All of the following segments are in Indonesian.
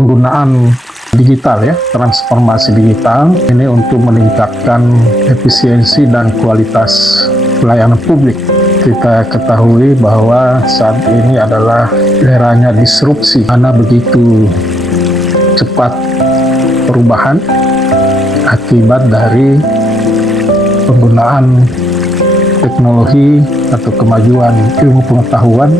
penggunaan digital ya, transformasi digital ini untuk meningkatkan efisiensi dan kualitas pelayanan publik. Kita ketahui bahwa saat ini adalah eranya disrupsi, karena begitu cepat perubahan akibat dari penggunaan teknologi atau kemajuan ilmu pengetahuan,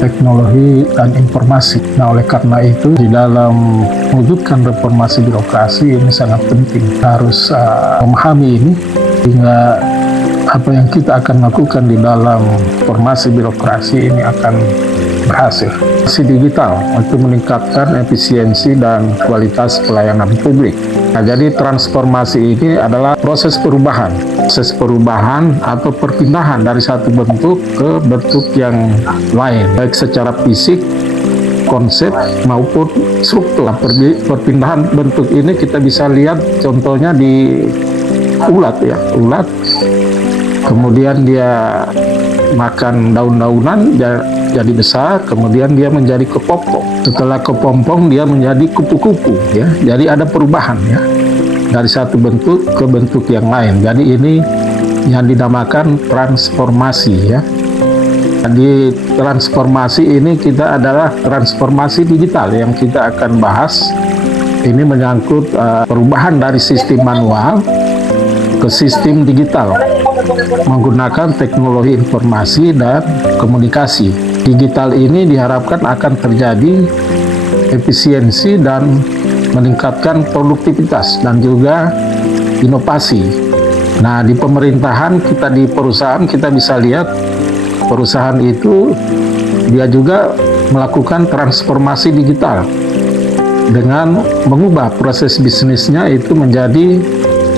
teknologi dan informasi. Nah, oleh karena itu di dalam mewujudkan reformasi birokrasi ini sangat penting. Kita harus memahami ini sehingga apa yang kita akan lakukan di dalam reformasi birokrasi ini akan berhasil. Digital untuk meningkatkan efisiensi dan kualitas pelayanan publik. Nah, jadi transformasi ini adalah proses perubahan atau perpindahan dari satu bentuk ke bentuk yang lain, baik secara fisik, konsep maupun struktur. Perpindahan bentuk ini kita bisa lihat contohnya di ulat ya, kemudian dia makan daun-daunan jadi besar, kemudian dia menjadi kepompong. Setelah kepompong dia menjadi kupu-kupu ya. Jadi ada perubahan ya dari satu bentuk ke bentuk yang lain. Jadi ini yang dinamakan transformasi ya. Jadi transformasi ini kita adalah transformasi digital yang kita akan bahas. Ini menyangkut perubahan dari sistem manual ke sistem digital menggunakan teknologi informasi dan komunikasi. Digital ini diharapkan akan terjadi efisiensi dan meningkatkan produktivitas dan juga inovasi. Nah, di pemerintahan kita, di perusahaan kita bisa lihat perusahaan itu dia juga melakukan transformasi digital dengan mengubah proses bisnisnya itu menjadi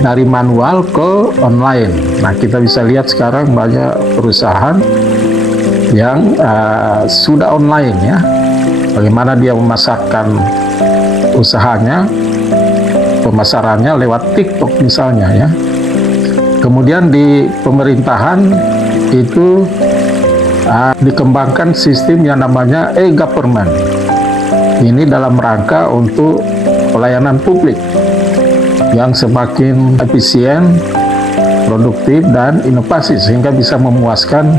dari manual ke online. Nah, kita bisa lihat sekarang banyak perusahaan yang sudah online ya. Bagaimana dia memasarkan usahanya, pemasarannya lewat TikTok misalnya ya. Kemudian di pemerintahan itu dikembangkan sistem yang namanya e-government. Ini dalam rangka untuk pelayanan publik yang semakin efisien, produktif, dan inovasi sehingga bisa memuaskan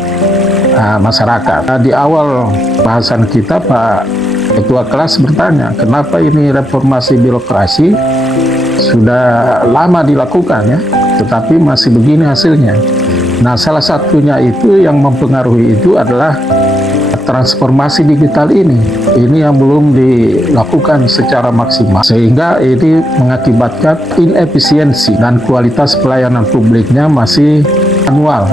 masyarakat. Di awal bahasan kita Pak Ketua Kelas bertanya, kenapa ini reformasi birokrasi sudah lama dilakukan ya, tetapi masih begini hasilnya. Nah, salah satunya itu yang mempengaruhi itu adalah transformasi digital ini yang belum dilakukan secara maksimal, sehingga ini mengakibatkan inefisiensi dan kualitas pelayanan publiknya masih manual.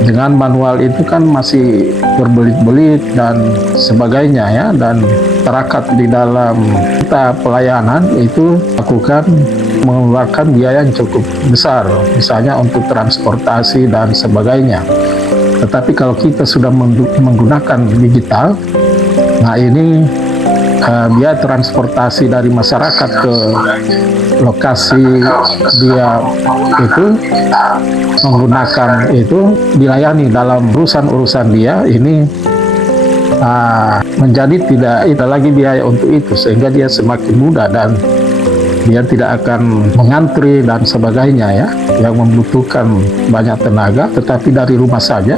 Dengan manual itu kan masih berbelit-belit dan sebagainya ya, dan terakat di dalam kita pelayanan itu mengeluarkan biaya yang cukup besar, misalnya untuk transportasi dan sebagainya. Tetapi kalau kita sudah menggunakan digital, nah ini biaya transportasi dari masyarakat ke lokasi dia itu menggunakan itu dilayani dalam urusan dia ini menjadi tidak lagi biaya untuk itu, sehingga dia semakin mudah dan dia tidak akan mengantri dan sebagainya ya, yang membutuhkan banyak tenaga. Tetapi dari rumah saja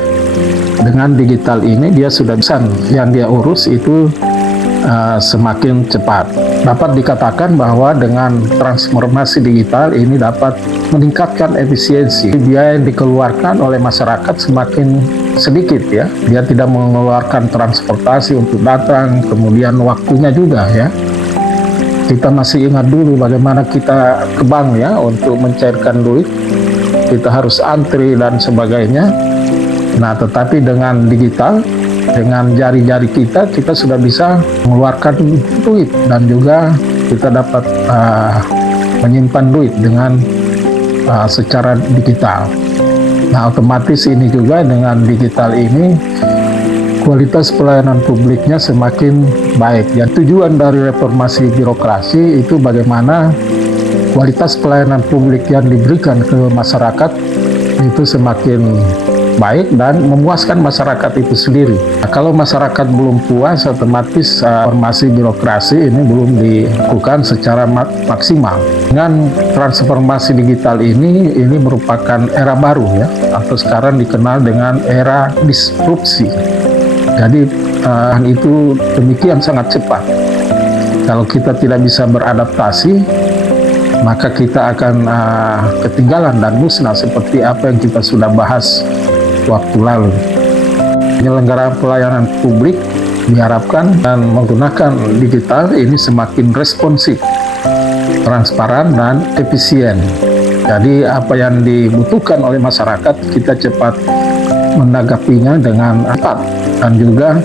dengan digital ini dia sudah bisa yang dia urus itu semakin cepat. Dapat dikatakan bahwa dengan transformasi digital ini dapat meningkatkan efisiensi. Biaya yang dikeluarkan oleh masyarakat semakin sedikit ya. Dia tidak mengeluarkan transportasi untuk datang, kemudian waktunya juga ya. Kita masih ingat dulu bagaimana kita ke bank ya untuk mencairkan duit. Kita harus antri dan sebagainya. Nah, tetapi dengan digital, dengan jari-jari kita sudah bisa mengeluarkan duit dan juga kita dapat menyimpan duit dengan secara digital. Nah, otomatis ini juga dengan digital ini kualitas pelayanan publiknya semakin baik. Ya, tujuan dari reformasi birokrasi itu bagaimana kualitas pelayanan publik yang diberikan ke masyarakat itu semakin baik dan memuaskan masyarakat itu sendiri. Nah, kalau masyarakat belum puas, otomatis transformasi birokrasi ini belum dilakukan secara maksimal. Dengan transformasi digital ini merupakan era baru ya, atau sekarang dikenal dengan era disrupsi. Jadi itu demikian sangat cepat. Kalau kita tidak bisa beradaptasi, maka kita akan ketinggalan dan musnah seperti apa yang kita sudah bahas waktu lalu. Penyelenggaraan pelayanan publik diharapkan dan menggunakan digital ini semakin responsif, transparan, dan efisien. Jadi apa yang dibutuhkan oleh masyarakat kita cepat menanggapinya dengan cepat dan juga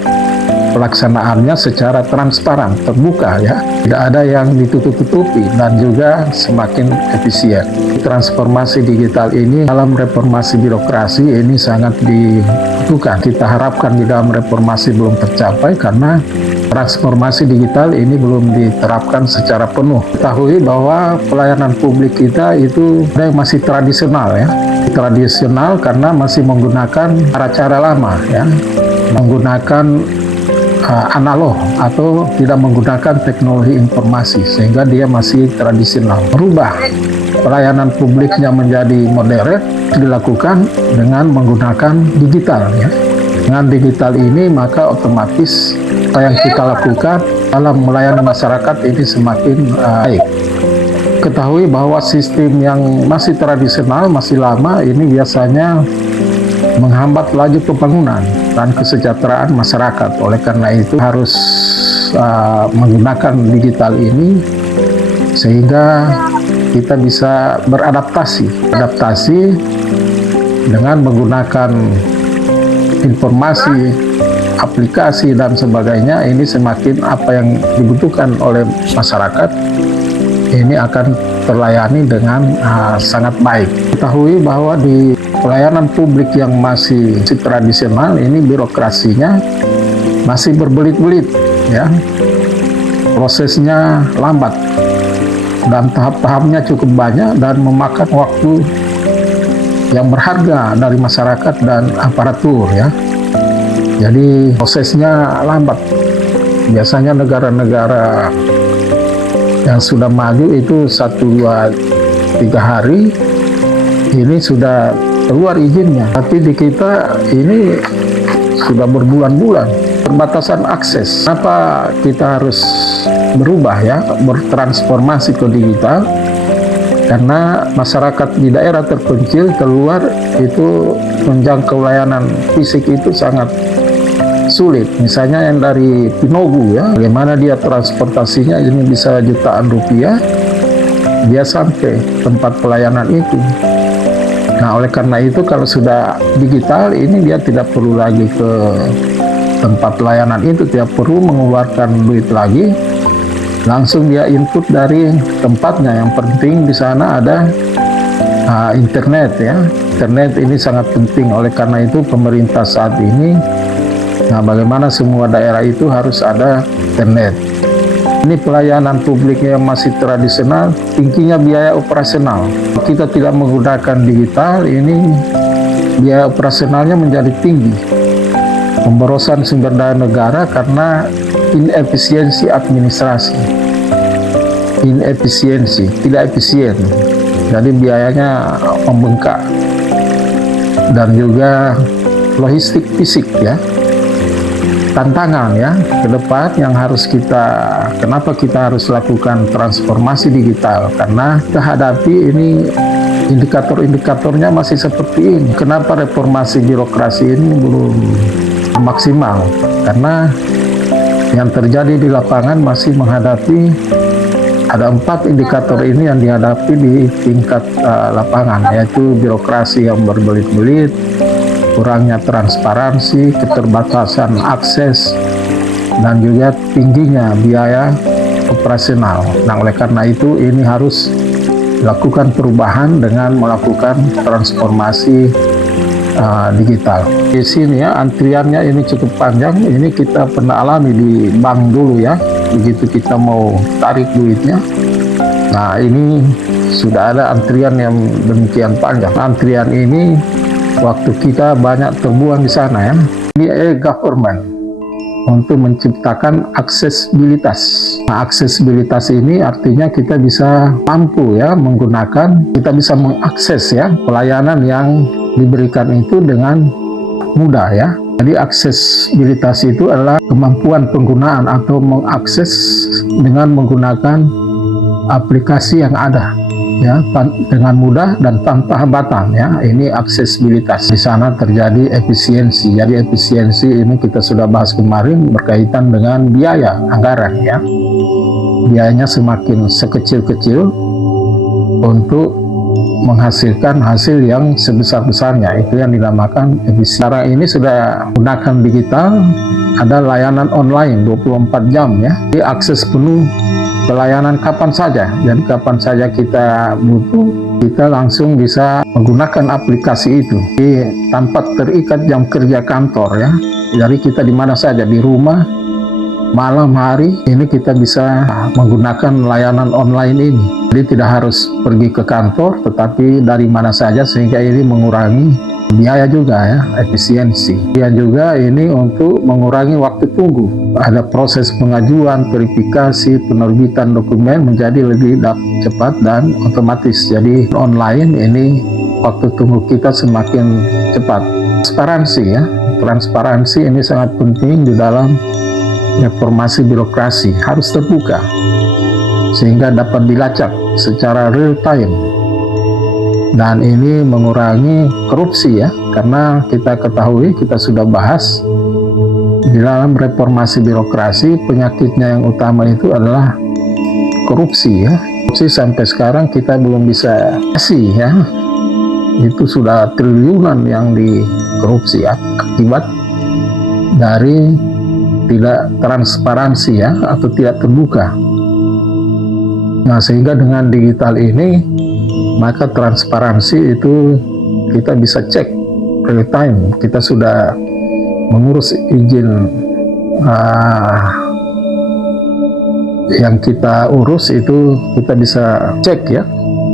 pelaksanaannya secara transparan, terbuka ya. Tidak ada yang ditutup-tutupi dan juga semakin efisien. Transformasi digital ini dalam reformasi birokrasi ini sangat dibutuhkan. Kita harapkan di dalam reformasi belum tercapai karena transformasi digital ini belum diterapkan secara penuh. Ketahui bahwa pelayanan publik kita itu ada yang masih tradisional ya. Tradisional karena masih menggunakan cara-cara lama ya. Menggunakan analog atau tidak menggunakan teknologi informasi sehingga dia masih tradisional. Berubah pelayanan publiknya menjadi modern dilakukan dengan menggunakan digital ya. Dengan digital ini maka otomatis apa yang kita lakukan dalam melayani masyarakat ini semakin baik. Ketahui bahwa sistem yang masih tradisional, masih lama ini biasanya menghambat laju pembangunan dan kesejahteraan masyarakat. Oleh karena itu harus menggunakan digital ini sehingga kita bisa beradaptasi dengan menggunakan informasi, aplikasi dan sebagainya. Ini semakin apa yang dibutuhkan oleh masyarakat ini akan terlayani dengan sangat baik. Ketahui bahwa di pelayanan publik yang masih tradisional ini birokrasinya masih berbelit-belit ya, prosesnya lambat dan tahap-tahapnya cukup banyak dan memakan waktu yang berharga dari masyarakat dan aparatur ya. Jadi prosesnya lambat. Biasanya negara-negara yang sudah maju itu 1, 2, 3 hari ini sudah keluar izinnya, tapi di kita ini sudah berbulan-bulan. Perbatasan akses, kenapa kita harus berubah ya, bertransformasi ke digital? Karena masyarakat di daerah terpencil keluar itu menjangkau layanan fisik itu sangat sulit. Misalnya yang dari Pinogu ya, bagaimana dia transportasinya ini bisa jutaan rupiah, dia sampai tempat pelayanan itu. Nah, oleh karena itu kalau sudah digital ini dia tidak perlu lagi ke tempat pelayanan itu, tidak perlu mengeluarkan duit lagi, langsung dia input dari tempatnya. Yang penting di sana ada internet ya. Internet ini sangat penting. Oleh karena itu pemerintah saat ini, nah bagaimana semua daerah itu harus ada internet. Ini pelayanan publik yang masih tradisional, tingginya biaya operasional. Kita tidak menggunakan digital, ini biaya operasionalnya menjadi tinggi. Pemborosan sumber daya negara karena inefisiensi administrasi. Inefisiensi, tidak efisien. Jadi biayanya membengkak. Dan juga logistik fisik ya. Tantangan ya ke depan yang harus kenapa kita harus lakukan transformasi digital, karena kita hadapi ini indikator-indikatornya masih seperti ini. Kenapa reformasi birokrasi ini belum maksimal? Karena yang terjadi di lapangan masih menghadapi ada 4 indikator ini yang dihadapi di tingkat lapangan, yaitu birokrasi yang berbelit-belit, kurangnya transparansi, keterbatasan akses, dan juga tingginya biaya operasional. Nah, oleh karena itu ini harus dilakukan perubahan dengan melakukan transformasi digital. Di sini ya antriannya ini cukup panjang. Ini kita pernah alami di bank dulu ya. Begitu kita mau tarik duitnya, nah ini sudah ada antrian yang demikian panjang. Antrian ini waktu kita banyak terbuang di sana ya. Ini e-government untuk menciptakan aksesibilitas. Nah, aksesibilitas ini artinya kita bisa mampu ya menggunakan, kita bisa mengakses ya pelayanan yang diberikan itu dengan mudah ya. Jadi aksesibilitas itu adalah kemampuan penggunaan atau mengakses dengan menggunakan aplikasi yang ada ya, dengan mudah dan tanpa hambatan ya. Ini aksesibilitas. Di sana terjadi efisiensi. Jadi efisiensi ini kita sudah bahas kemarin berkaitan dengan biaya anggaran ya. Biayanya semakin sekecil-kecil untuk menghasilkan hasil yang sebesar-besarnya, itu yang dinamakan efisiensi. Sekarang ini sudah menggunakan digital, ada layanan online 24 jam ya, jadi akses penuh pelayanan kapan saja. Jadi kapan saja kita butuh, kita langsung bisa menggunakan aplikasi itu. Jadi tanpa terikat jam kerja kantor ya. Jadi kita di mana saja, di rumah, malam hari, ini kita bisa menggunakan layanan online ini. Jadi tidak harus pergi ke kantor, tetapi dari mana saja, sehingga ini mengurangi biaya juga ya, efisiensi. Dia juga ini untuk mengurangi waktu tunggu. Ada proses pengajuan, verifikasi, penerbitan dokumen menjadi lebih cepat dan otomatis. Jadi online ini waktu tunggu kita semakin cepat. Transparansi ya, transparansi ini sangat penting di dalam reformasi birokrasi, harus terbuka sehingga dapat dilacak secara real time, dan ini mengurangi korupsi ya, karena kita ketahui, kita sudah bahas di dalam reformasi birokrasi, penyakitnya yang utama itu adalah korupsi ya. Korupsi sampai sekarang kita belum bisa kasih ya, itu sudah triliunan yang dikorupsi ya, akibat dari tidak transparansi ya, atau tidak terbuka. Nah, sehingga dengan digital ini, maka transparansi itu kita bisa cek real time. Kita sudah mengurus izin yang kita urus itu kita bisa cek ya.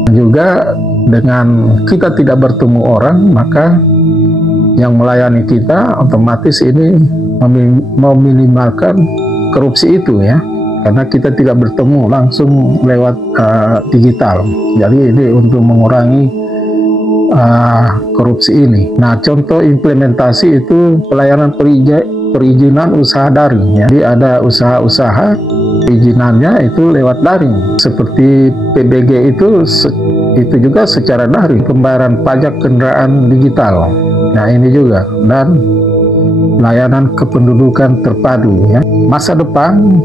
Juga dengan kita tidak bertemu orang, maka yang melayani kita otomatis ini meminimalkan korupsi itu ya, karena kita tidak bertemu langsung lewat digital. Jadi ini untuk mengurangi korupsi ini. Nah, contoh implementasi itu pelayanan perizinan usaha daring ya. Jadi ada usaha-usaha perizinannya itu lewat daring, seperti PBG itu juga secara daring. Pembayaran pajak kendaraan digital, nah ini juga, dan layanan kependudukan terpadu ya. Masa depan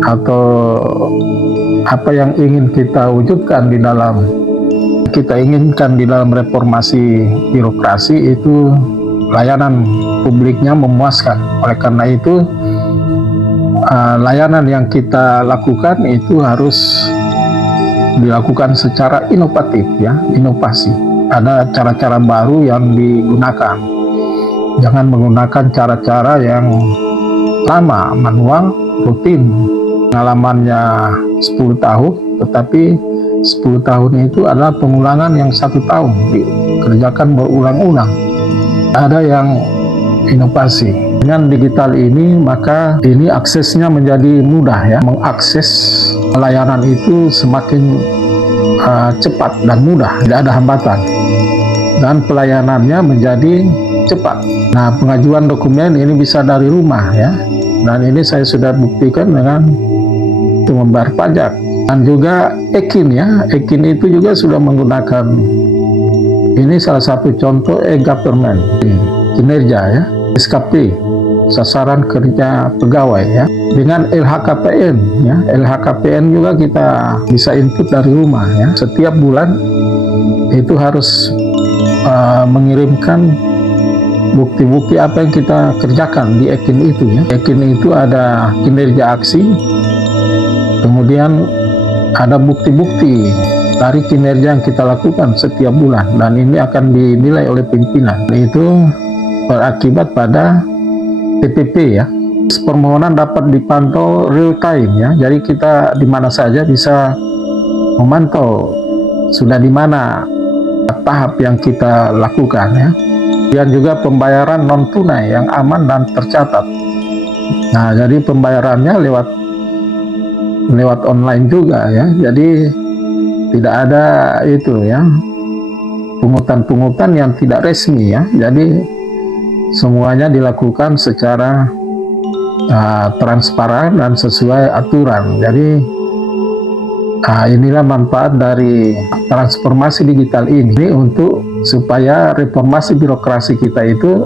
atau apa yang ingin kita wujudkan di dalam, kita inginkan di dalam reformasi birokrasi itu layanan publiknya memuaskan. Oleh karena itu layanan yang kita lakukan itu harus dilakukan secara inovatif ya, inovasi. Ada cara-cara baru yang digunakan. Jangan menggunakan cara-cara yang lama, manual, rutin. Pengalamannya 10 tahun, tetapi 10 tahun itu adalah pengulangan yang 1 tahun, dikerjakan berulang-ulang. Ada yang inovasi. Dengan digital ini, maka ini aksesnya menjadi mudah ya. Mengakses layanan itu semakin cepat dan mudah, tidak ada hambatan. Dan pelayanannya menjadi cepat. Nah, pengajuan dokumen ini bisa dari rumah ya. Dan ini saya sudah buktikan dengan itu membayar pajak. Dan juga EKIN ya. EKIN itu juga sudah menggunakan, ini salah satu contoh e-government, kinerja ya. SKP, sasaran kerja pegawai ya. Dengan LHKPN ya. LHKPN juga kita bisa input dari rumah ya. Setiap bulan itu harus mengirimkan bukti-bukti apa yang kita kerjakan di EKIN itu ya. EKIN itu ada kinerja aksi, kemudian ada bukti-bukti dari kinerja yang kita lakukan setiap bulan, dan ini akan dinilai oleh pimpinan. Itu berakibat pada TPP ya. Permohonan dapat dipantau real time ya. Jadi kita di mana saja bisa memantau sudah di mana tahap yang kita lakukan ya. dan juga pembayaran non tunai yang aman dan tercatat. Nah, jadi pembayarannya lewat online juga ya. Jadi tidak ada itu ya, pungutan-pungutan yang tidak resmi ya. Jadi semuanya dilakukan secara transparan dan sesuai aturan. Jadi inilah manfaat dari transformasi digital ini untuk supaya reformasi birokrasi kita itu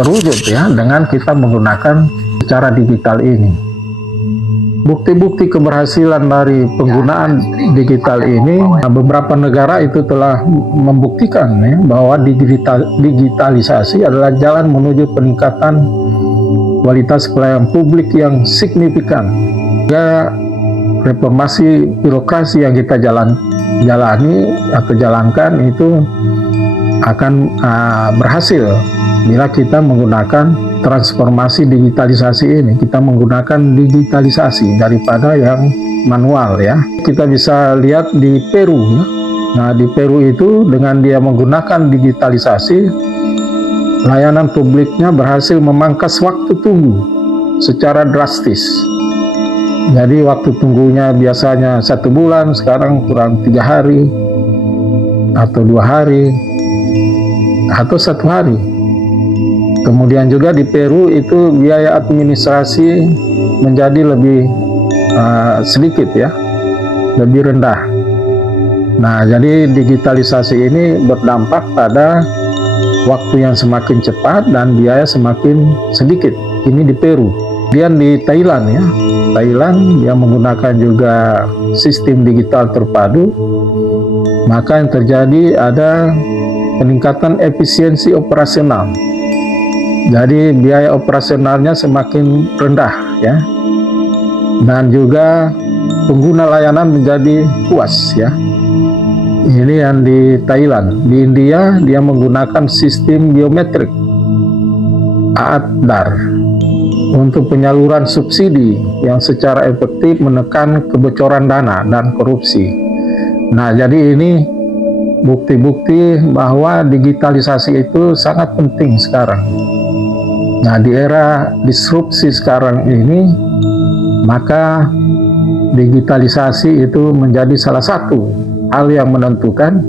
terwujud ya dengan kita menggunakan cara digital ini. Bukti-bukti keberhasilan dari penggunaan digital ini, beberapa negara itu telah membuktikan ya, bahwa digitalisasi adalah jalan menuju peningkatan kualitas pelayanan publik yang signifikan. Ya, reformasi birokrasi yang kita jalani atau jalankan itu akan berhasil bila kita menggunakan transformasi digitalisasi ini. Kita menggunakan digitalisasi daripada yang manual ya. Kita bisa lihat di Peru ya. Nah, di Peru itu dengan dia menggunakan digitalisasi, layanan publiknya berhasil memangkas waktu tunggu secara drastis. Jadi waktu tunggunya biasanya 1 bulan, sekarang kurang 3 hari atau 2 hari atau 1 hari. Kemudian juga di Peru itu biaya administrasi menjadi lebih sedikit ya, lebih rendah. Nah, jadi digitalisasi ini berdampak pada waktu yang semakin cepat dan biaya semakin sedikit. Ini di Peru. Kemudian di Thailand ya, Thailand yang menggunakan juga sistem digital terpadu, maka yang terjadi ada peningkatan efisiensi operasional. Jadi biaya operasionalnya semakin rendah ya, dan juga pengguna layanan menjadi puas ya. Ini yang di Thailand. Di India dia menggunakan sistem biometrik AADAR untuk penyaluran subsidi yang secara efektif menekan kebocoran dana dan korupsi. Nah, jadi ini bukti-bukti bahwa digitalisasi itu sangat penting sekarang. Nah, di era disrupsi sekarang ini, maka digitalisasi itu menjadi salah satu hal yang menentukan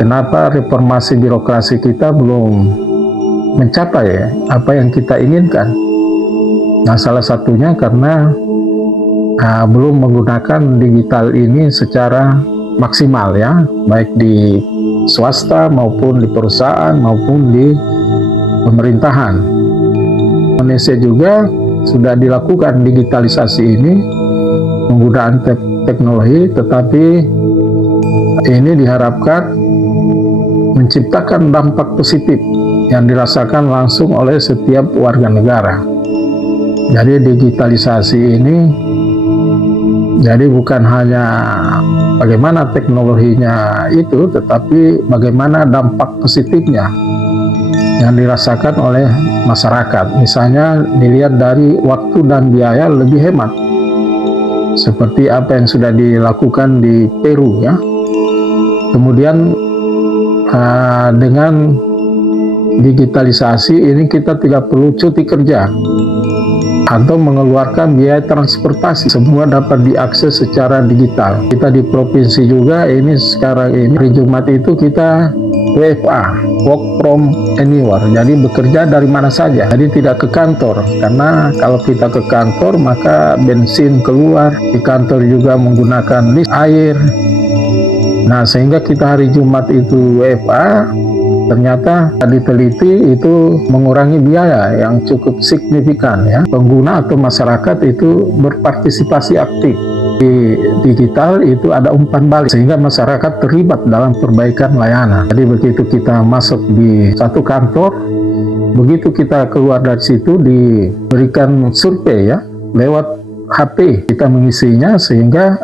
kenapa reformasi birokrasi kita belum mencapai apa yang kita inginkan. Nah, salah satunya karena belum menggunakan digital ini secara maksimal ya, baik di swasta maupun di perusahaan maupun di pemerintahan. Indonesia juga sudah dilakukan digitalisasi ini penggunaan teknologi, tetapi ini diharapkan menciptakan dampak positif yang dirasakan langsung oleh setiap warga negara. Jadi digitalisasi ini jadi bukan hanya bagaimana teknologinya itu, tetapi bagaimana dampak positifnya yang dirasakan oleh masyarakat. Misalnya dilihat dari waktu dan biaya lebih hemat, seperti apa yang sudah dilakukan di Peru ya. Kemudian dengan digitalisasi ini kita tidak perlu cuti kerja atau mengeluarkan biaya transportasi, semua dapat diakses secara digital. Kita di provinsi juga ini sekarang ini hari Jumat itu kita WFA, work from anywhere, jadi bekerja dari mana saja, jadi tidak ke kantor, karena kalau kita ke kantor maka bensin keluar, di kantor juga menggunakan listrik, air. Nah, sehingga kita hari Jumat itu WFA, ternyata diteliti itu mengurangi biaya yang cukup signifikan ya. Pengguna atau masyarakat itu berpartisipasi aktif di digital, itu ada umpan balik sehingga masyarakat terlibat dalam perbaikan layanan. Jadi begitu kita masuk di satu kantor, begitu kita keluar dari situ diberikan survei ya lewat HP, kita mengisinya sehingga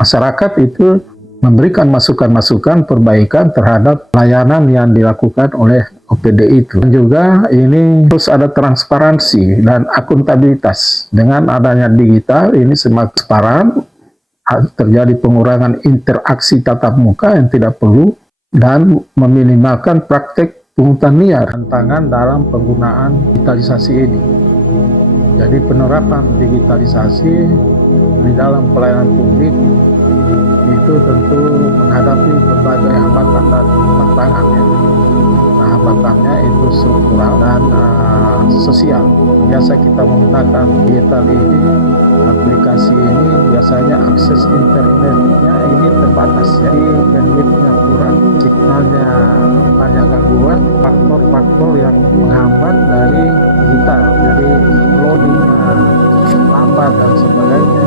masyarakat itu memberikan masukan-masukan perbaikan terhadap layanan yang dilakukan oleh OPD itu. Dan juga ini terus ada transparansi dan akuntabilitas. Dengan adanya digital ini semakin transparan, terjadi pengurangan interaksi tatap muka yang tidak perlu dan meminimalkan praktek pungutan liar, tantangan dalam penggunaan digitalisasi ini. Jadi penerapan digitalisasi di dalam pelayanan publik itu tentu menghadapi berbagai hambatan dan tantangan ya. Nah, hambatannya itu struktural dan sosial. Biasa kita menggunakan digital ini, aplikasi ini biasanya akses internetnya ini terbatas, jadi bandwidthnya kurang, signalnya banyak gangguan, faktor-faktor yang menghambat dari digital, jadi loadingnya lambat dan sebagainya.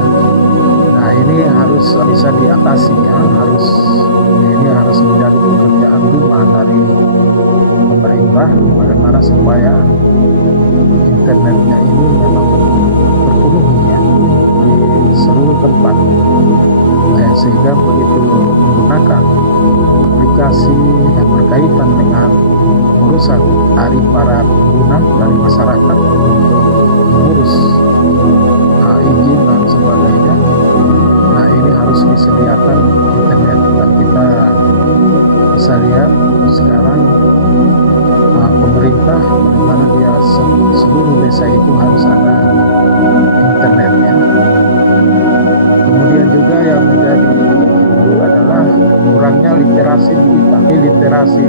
Nah, ini harus bisa diatasi ya, ini harus menjadi pekerjaan rumah dari pemerintah, bagaimana supaya internetnya ini memang terpenuhi ya di seluruh tempat. Nah, sehingga begitu menggunakan aplikasi yang berkaitan dengan urusan dari para pengguna, dari masyarakat untuk mengurus izin dan sebagainya. Nah, ini harus disediakan internet, dan kita bisa lihat sekarang pemerintah bagaimana dia seluruh desa itu harus ada internetnya. Kemudian juga yang menjadi adalah kurangnya literasi digital. Literasi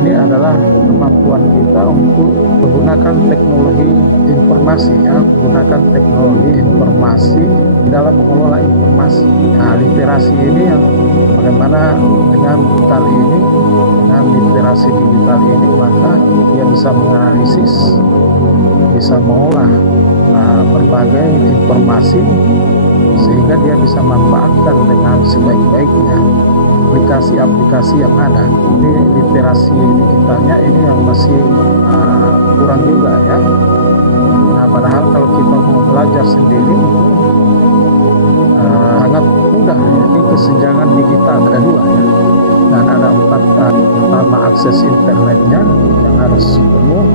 ini adalah kemampuan kita untuk menggunakan teknologi informasi ya, menggunakan teknologi informasi dalam mengelola informasi. Nah, literasi ini yang bagaimana dengan digital ini, dengan literasi digital ini, maka dia bisa menganalisis, bisa mengolah berbagai informasi sehingga dia bisa manfaatkan dengan sebaik-baiknya aplikasi-aplikasi yang ada. Ini literasi digitalnya ini yang masih kurang juga ya. Nah, padahal kalau kita mau belajar sendiri sangat mudah ya. Ini kesenjangan digital ada dua ya, dan ada 4. Pertama, akses internetnya yang harus penuh,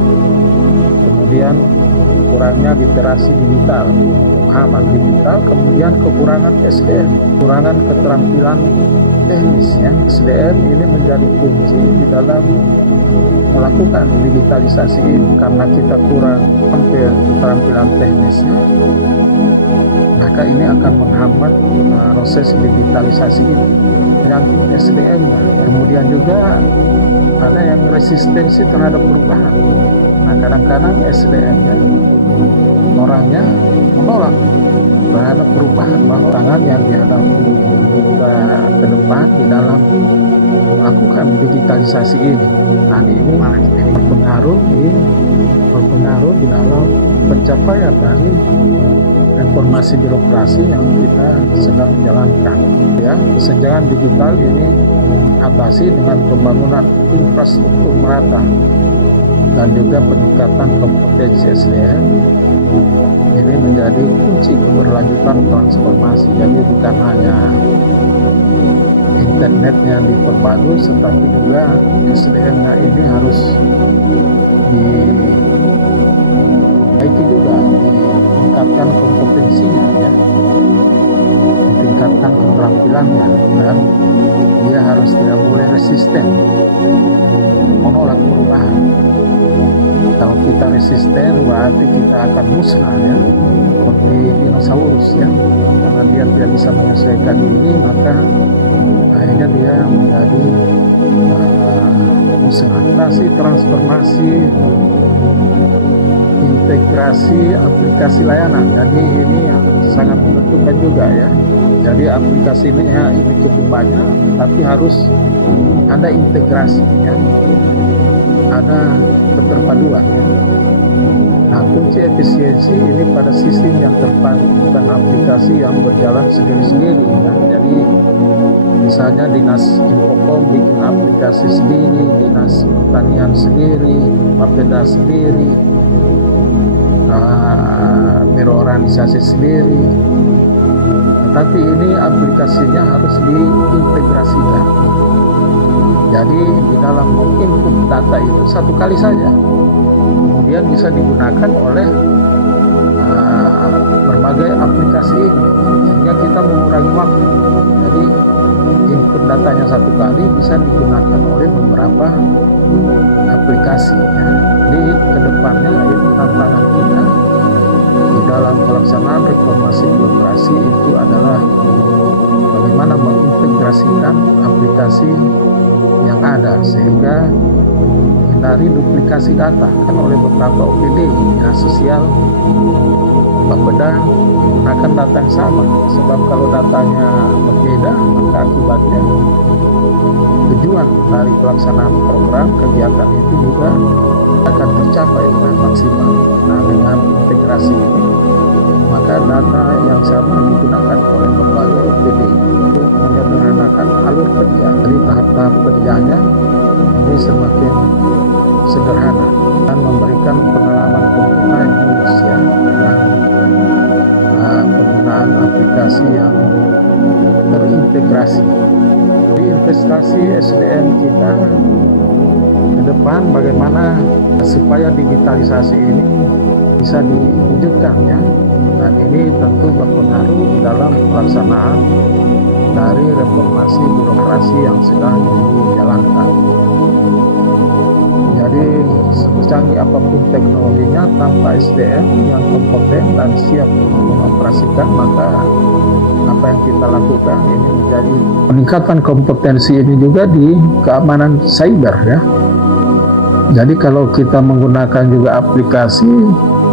kemudian kurangnya literasi digital, pemahaman digital, kemudian kekurangan SDM, kekurangan keterampilan teknis ya. SDM ini menjadi kunci di dalam melakukan digitalisasi ini, karena kita kurang keterampilan teknisnya, maka ini akan menghambat proses digitalisasi ini. Menyangkut SDM-nya, kemudian juga ada yang resistensi terhadap perubahan. Nah, kadang-kadang SDM-nya, orangnya menolak terhadap perubahan, bahwa tangan yang dihadapi ke depan di dalam melakukan digitalisasi ini. Nah, ini berpengaruh di dalam pencapaian dari reformasi birokrasi yang kita sedang jalankan. Ya, kesenjangan digital ini atasi dengan pembangunan infrastruktur merata dan juga peningkatan kompetensi SDM. Ini menjadi kunci keberlanjutan transformasi. Jadi bukan hanya internetnya diperbagus, tetapi juga SDM-nya ini harus diperbaiki juga, ditingkatkan kompetensinya ya, ditingkatkan keterampilannya, dan dia harus tidak boleh resisten menolak perubahan. Kalau kita resisten berarti kita akan musnah ya, seperti dinosaurus ya, karena dia tidak bisa menyesuaikan diri, maka akhirnya dia menjadi musnah. Transformasi integrasi aplikasi layanan, jadi ini yang sangat menentukan juga ya. Jadi aplikasi ini ya, ini cukup banyak, tapi harus ada integrasi ya, ada keterpaduan ya. Nah, kunci efisiensi ini pada sistem yang terpadu, bukan aplikasi yang berjalan sendiri-sendiri ya. Jadi misalnya Dinas Infocom bikin aplikasi sendiri, Dinas Pertanian sendiri, Bapeda sendiri, biro organisasi sendiri. Tetapi ini aplikasinya harus diintegrasikan. Jadi di dalam input data itu satu kali saja, kemudian bisa digunakan oleh berbagai aplikasi ini, sehingga kita mengurangi waktu. Jadi input datanya satu kali bisa digunakan oleh beberapa aplikasi ya. Jadi kedepannya itu tantangan kita di dalam pelaksanaan reformasi birokrasi itu adalah bagaimana mengintegrasikan aplikasi yang ada sehingga hindari duplikasi data kan oleh beberapa OPD dinas sosial Bapeda menggunakan data yang sama, sebab kalau datanya berbeda maka akibatnya tujuan dari pelaksanaan program kegiatan itu juga akan tercapai dengan maksimal. Nah, dengan integrasi ini maka data yang sama digunakan oleh berbagai OPD untuk menyederhanakan alur kerja. Jadi tahap-tahap kerjanya ini semakin sederhana dan memberikan pengalaman pengguna yang mulus ya, dengan penggunaan aplikasi yang terintegrasi. Di investasi SDM kita ke depan bagaimana supaya digitalisasi ini bisa diwujudkan ya, dan ini tentu berpengaruh dalam pelaksanaan dari reformasi birokrasi yang sedang dijalankan. Jadi secanggih apapun teknologinya, tanpa SDM yang kompeten dan siap mengoperasikan, maka apa yang kita lakukan ini menjadi peningkatan kompetensi ini juga di keamanan cyber ya. Jadi kalau kita menggunakan juga aplikasi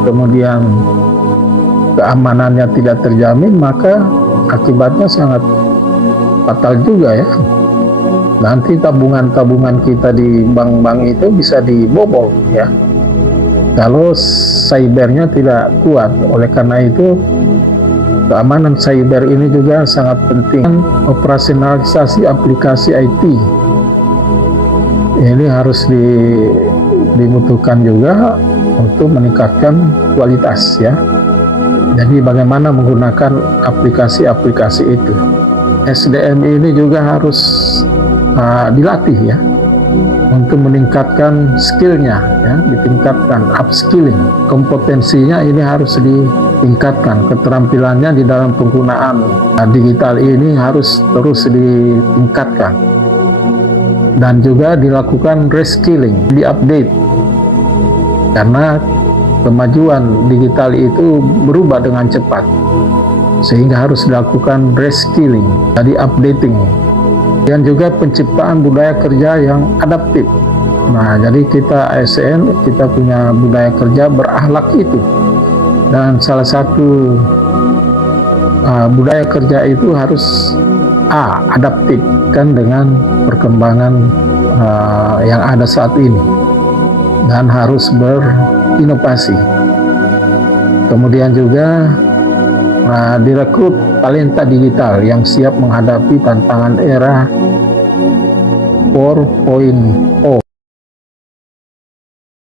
kemudian keamanannya tidak terjamin, maka akibatnya sangat fatal juga ya. Nanti tabungan-tabungan kita di bank-bank itu bisa dibobol ya, kalau cybernya tidak kuat. Oleh karena itu keamanan cyber ini juga sangat penting. Operasionalisasi aplikasi IT ini harus dibutuhkan juga untuk meningkatkan kualitas ya. Jadi bagaimana menggunakan aplikasi-aplikasi itu. SDM ini juga harus dilatih ya, untuk meningkatkan skillnya ya, ditingkatkan, upskilling, kompetensinya ini harus ditingkatkan, keterampilannya di dalam penggunaan digital ini harus terus ditingkatkan, dan juga dilakukan reskilling, diupdate, karena kemajuan digital itu berubah dengan cepat, sehingga harus dilakukan reskilling, jadi updating. Dan juga penciptaan budaya kerja yang adaptif. Nah, jadi kita ASN, kita punya budaya kerja berakhlak itu. Dan salah satu budaya kerja itu harus adaptif kan dengan perkembangan yang ada saat ini. Dan harus berinovasi. Kemudian juga direkrut talenta digital yang siap menghadapi tantangan era 4.0